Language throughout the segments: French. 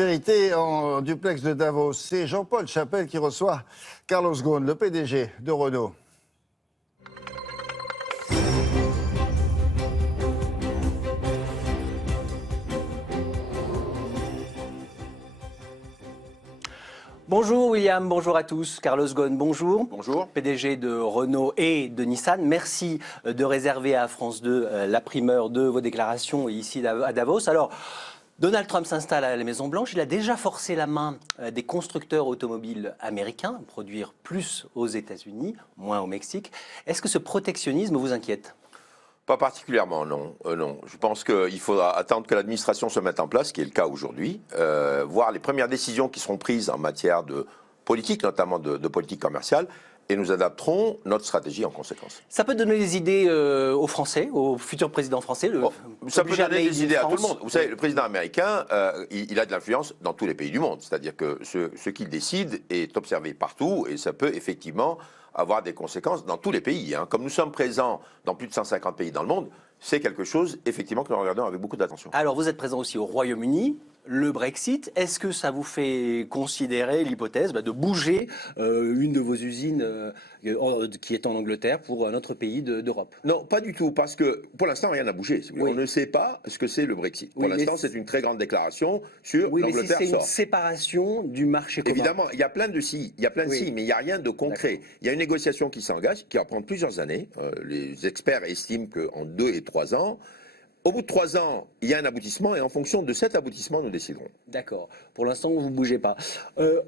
vérité en duplex de Davos. C'est Jean-Paul Chapelle qui reçoit Carlos Ghosn, le PDG de Renault. Bonjour William, bonjour à tous. Carlos Ghosn, bonjour. Bonjour. PDG de Renault et de Nissan. Merci de réserver à France 2 la primeur de vos déclarations ici à Davos. Alors, Donald Trump s'installe à la Maison-Blanche. Il a déjà forcé la main des constructeurs automobiles américains à produire plus aux États-Unis, moins au Mexique. Est-ce que ce protectionnisme vous inquiète ? Pas particulièrement, non. Non. Je pense qu'il faudra attendre que l'administration se mette en place, ce qui est le cas aujourd'hui, voir les premières décisions qui seront prises en matière de politique, notamment de politique commerciale, et nous adapterons notre stratégie en conséquence. Ça peut donner des idées aux Français, aux futurs présidents français ça peut donner des idées à tout le monde. Vous savez, le président américain, il a de l'influence dans tous les pays du monde. C'est-à-dire que ce qu'il décide est observé partout, et ça peut effectivement avoir des conséquences dans tous les pays. Comme nous sommes présents dans plus de 150 pays dans le monde, c'est quelque chose, effectivement, que nous regardons avec beaucoup d'attention. Alors, vous êtes présent aussi au Royaume-Uni. Le Brexit, est-ce que ça vous fait considérer l'hypothèse de bouger une de vos usines qui est en Angleterre pour un autre pays d'Europe? Non, pas du tout, parce que pour l'instant, rien n'a bougé. Oui. On ne sait pas ce que c'est le Brexit. Pour l'instant, c'est une très grande déclaration sur l'Angleterre sort. Mais si c'est une séparation du marché commun. Évidemment, il y a plein de si, mais il n'y a rien de concret. Il y a une négociation qui s'engage, qui va prendre plusieurs années. Les experts estiment qu'en 2 et 3 ans, au bout de 3 ans, il y a un aboutissement et en fonction de cet aboutissement, nous déciderons. D'accord. Pour l'instant, vous ne bougez pas.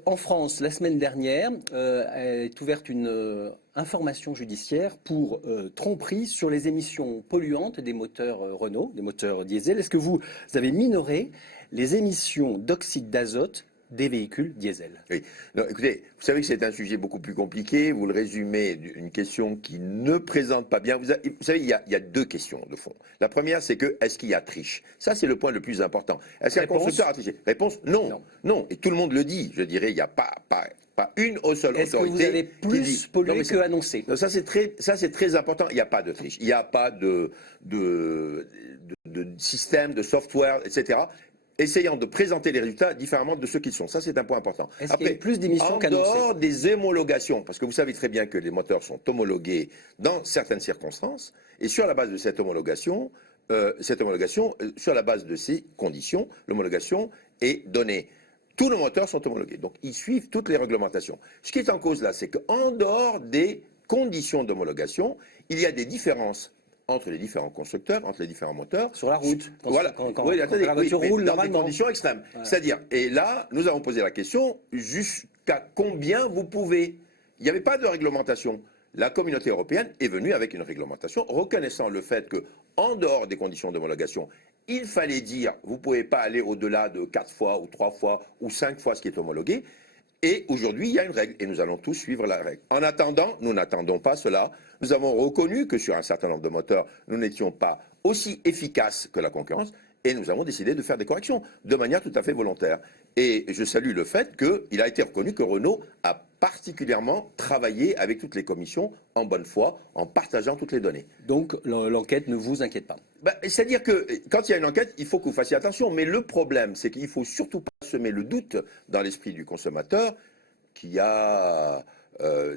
En France, la semaine dernière, est ouverte une information judiciaire pour tromperie sur les émissions polluantes des moteurs Renault, des moteurs diesel. Est-ce que vous avez minoré les émissions d'oxyde d'azote des véhicules diesel? Oui. Non, écoutez, vous savez que c'est un sujet beaucoup plus compliqué. Vous le résumez d'une question qui ne présente pas bien. Vous savez, il y a 2 questions de fond. La première, c'est que est-ce qu'il y a triche? Ça, c'est le point le plus important. Est-ce qu'un constructeur a triché? Réponse, non. Non. Et tout le monde le dit. Je dirais, il n'y a pas une seule autorité. Est-ce que vous avez plus pollué que annoncé? Ça, c'est très important. Il n'y a pas de triche. Il n'y a pas de système, de software, etc., essayant de présenter les résultats différemment de ceux qu'ils sont. Ça, c'est un point important. Est-ce qu'il y a plus d'émissions qu'annoncées? En dehors des homologations, parce que vous savez très bien que les moteurs sont homologués dans certaines circonstances, et sur la base de cette homologation, sur la base de ces conditions, l'homologation est donnée. Tous nos moteurs sont homologués, donc ils suivent toutes les réglementations. Ce qui est en cause là, c'est qu'en dehors des conditions d'homologation, il y a des différences entre les différents constructeurs, entre les différents moteurs. Sur la route, quand la voiture roule dans des conditions extrêmes. Ouais. C'est-à-dire, et là, nous avons posé la question, jusqu'à combien vous pouvez? Il n'y avait pas de réglementation. La communauté européenne est venue avec une réglementation reconnaissant le fait que, en dehors des conditions d'homologation, il fallait dire, vous ne pouvez pas aller au-delà de 4 fois ou 3 fois ou 5 fois ce qui est homologué. Et aujourd'hui, il y a une règle et nous allons tous suivre la règle. En attendant, nous n'attendons pas cela. Nous avons reconnu que sur un certain nombre de moteurs, nous n'étions pas aussi efficaces que la concurrence et nous avons décidé de faire des corrections de manière tout à fait volontaire. Et je salue le fait qu'il a été reconnu que Renault a particulièrement travaillé avec toutes les commissions en bonne foi, en partageant toutes les données. Donc l'enquête ne vous inquiète pas? C'est-à-dire que quand il y a une enquête, il faut que vous fassiez attention. Mais le problème, c'est qu'il ne faut surtout pas semer le doute dans l'esprit du consommateur qu'il y a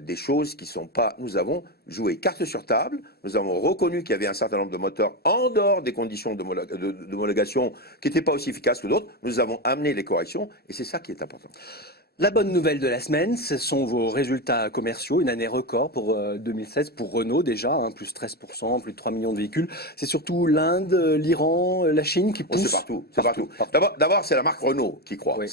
des choses qui ne sont pas... Nous avons joué carte sur table, nous avons reconnu qu'il y avait un certain nombre de moteurs en dehors des conditions d'homologation qui n'étaient pas aussi efficaces que d'autres. Nous avons amené les corrections et c'est ça qui est important. La bonne nouvelle de la semaine, ce sont vos résultats commerciaux, une année record pour 2016 pour Renault déjà, plus 13%, plus de 3 millions de véhicules. C'est surtout l'Inde, l'Iran, la Chine qui poussent. C'est partout. D'abord, c'est la marque Renault qui croît. Oui.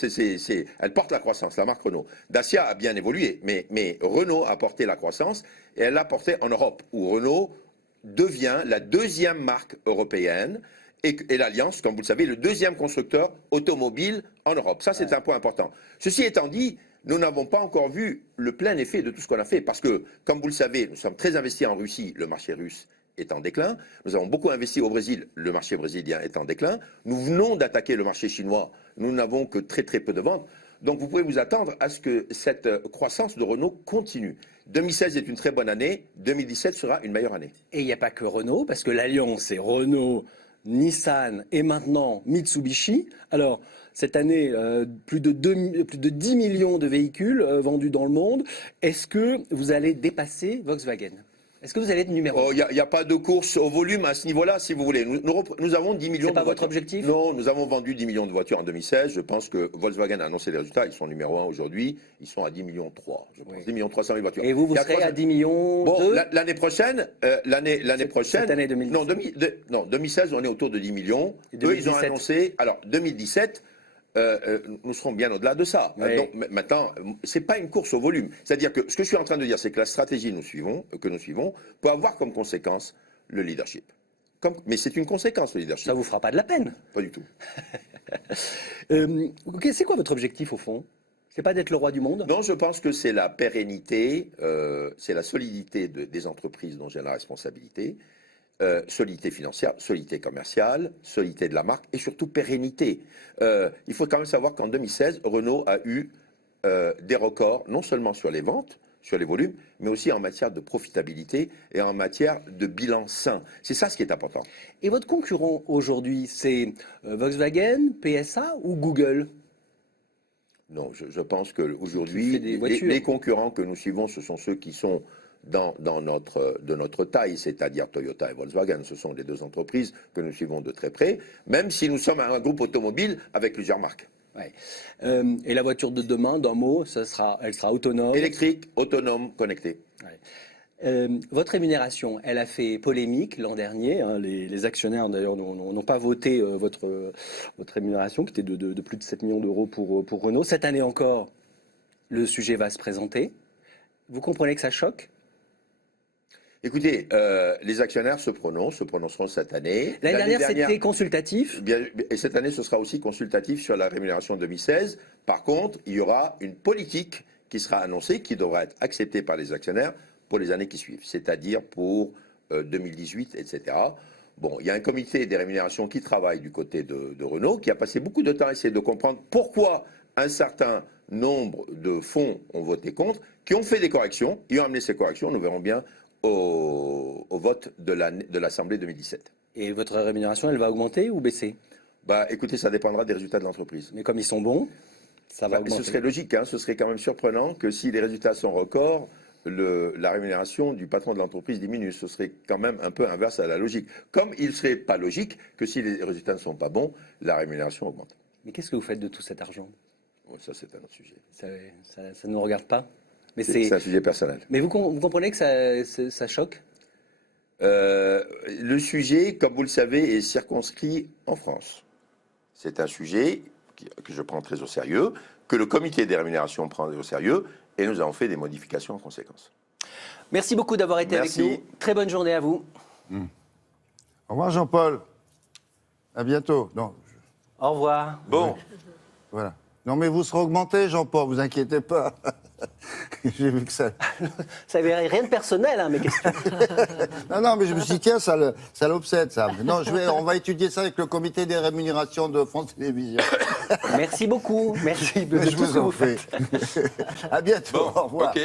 Elle porte la croissance, la marque Renault. Dacia a bien évolué, mais Renault a porté la croissance et elle l'a porté en Europe, où Renault devient la 2e marque européenne. Et l'Alliance, comme vous le savez, le 2e constructeur automobile en Europe. Ça, c'est un point important. Ceci étant dit, nous n'avons pas encore vu le plein effet de tout ce qu'on a fait. Parce que, comme vous le savez, nous sommes très investis en Russie. Le marché russe est en déclin. Nous avons beaucoup investi au Brésil. Le marché brésilien est en déclin. Nous venons d'attaquer le marché chinois. Nous n'avons que très peu de ventes. Donc vous pouvez vous attendre à ce que cette croissance de Renault continue. 2016 est une très bonne année. 2017 sera une meilleure année. Et il n'y a pas que Renault, parce que l'alliance, c'est Renault, Nissan et maintenant Mitsubishi. Alors, Cette année, plus de 10 millions de véhicules vendus dans le monde. Est-ce que vous allez dépasser Volkswagen? Est-ce que vous allez être numéro 1? Il n'y a pas de course au volume à ce niveau-là, si vous voulez. Nous avons 10 millions de voitures. C'est pas votre objectif? Non, nous avons vendu 10 millions de voitures en 2016. Je pense que Volkswagen a annoncé les résultats. Ils sont numéro 1 aujourd'hui. Ils sont à 10 millions 3, je pense. Oui. 10 millions 300 000 voitures. Et vous serez à 10 millions Bon, 2? l'année prochaine, Cette année 2017. Non, 2016, on est autour de 10 millions. Et Eux, ils ont 2017. annoncé. Alors, 2017. Nous serons bien au-delà de ça. Oui. Donc maintenant, c'est pas une course au volume. C'est-à-dire que ce que je suis en train de dire, c'est que la stratégie que nous suivons peut avoir comme conséquence le leadership. Mais c'est une conséquence, le leadership. Ça vous fera pas de la peine? Pas du tout. C'est quoi votre objectif au fond? C'est pas d'être le roi du monde? Non, je pense que c'est la pérennité, c'est la solidité des entreprises dont j'ai la responsabilité. Solidité financière, solidité commerciale, solidité de la marque et surtout pérennité. Il faut quand même savoir qu'en 2016, Renault a eu des records, non seulement sur les ventes, sur les volumes, mais aussi en matière de profitabilité et en matière de bilan sain. C'est ça ce qui est important. Et votre concurrent aujourd'hui, c'est Volkswagen, PSA ou Google? Non, je pense qu'aujourd'hui, Qui fait des voitures. les concurrents que nous suivons, ce sont ceux qui sont de notre taille, c'est-à-dire Toyota et Volkswagen. Ce sont les deux entreprises que nous suivons de très près, même si nous sommes un groupe automobile avec plusieurs marques. Ouais. Et la voiture de demain, d'un mot, elle sera autonome. Électrique, autonome, connectée. Ouais. Votre rémunération, elle a fait polémique l'an dernier. Hein, les actionnaires, d'ailleurs, n'ont pas voté votre rémunération, qui était de plus de 7 millions d'euros pour Renault. Cette année encore, le sujet va se présenter. Vous comprenez que ça choque? Écoutez, les actionnaires se prononceront cette année. L'année dernière, c'était consultatif. Et cette année, ce sera aussi consultatif sur la rémunération 2016. Par contre, il y aura une politique qui sera annoncée, qui devra être acceptée par les actionnaires pour les années qui suivent, c'est-à-dire pour 2018, etc. Bon, il y a un comité des rémunérations qui travaille du côté de Renault, qui a passé beaucoup de temps à essayer de comprendre pourquoi un certain nombre de fonds ont voté contre, qui ont fait des corrections, ils ont amené ces corrections, nous verrons bien au vote de l'Assemblée 2017. Et votre rémunération, elle va augmenter ou baisser? Écoutez, ça dépendra des résultats de l'entreprise. Mais comme ils sont bons, ça va augmenter. Ce serait logique, hein, ce serait quand même surprenant que si les résultats sont records, la rémunération du patron de l'entreprise diminue. Ce serait quand même un peu inverse à la logique. Comme il ne serait pas logique que si les résultats ne sont pas bons, la rémunération augmente. Mais qu'est-ce que vous faites de tout cet argent? Ça, c'est un autre sujet. Ça ne nous regarde pas. Mais c'est un sujet personnel. Mais vous comprenez que ça choque? Le sujet, comme vous le savez, est circonscrit en France. C'est un sujet que je prends très au sérieux, que le comité des rémunérations prend au sérieux, et nous avons fait des modifications en conséquence. Merci beaucoup d'avoir été Merci. avec nous. Très bonne journée à vous. Au revoir Jean-Paul. À bientôt. Non, Au revoir. Bon. voilà. Non mais vous serez augmenté Jean-Paul, vous inquiétez pas. J'ai vu que ça... Ça n'avait rien de personnel, hein, mais qu'est-ce que... Non, mais je me suis dit, tiens, ça l'obsède, ça. Non, on va étudier ça avec le comité des rémunérations de France Télévisions. Merci beaucoup. Merci de Je tout ce vous que en vous prie. faites. À bientôt, au revoir. Ok.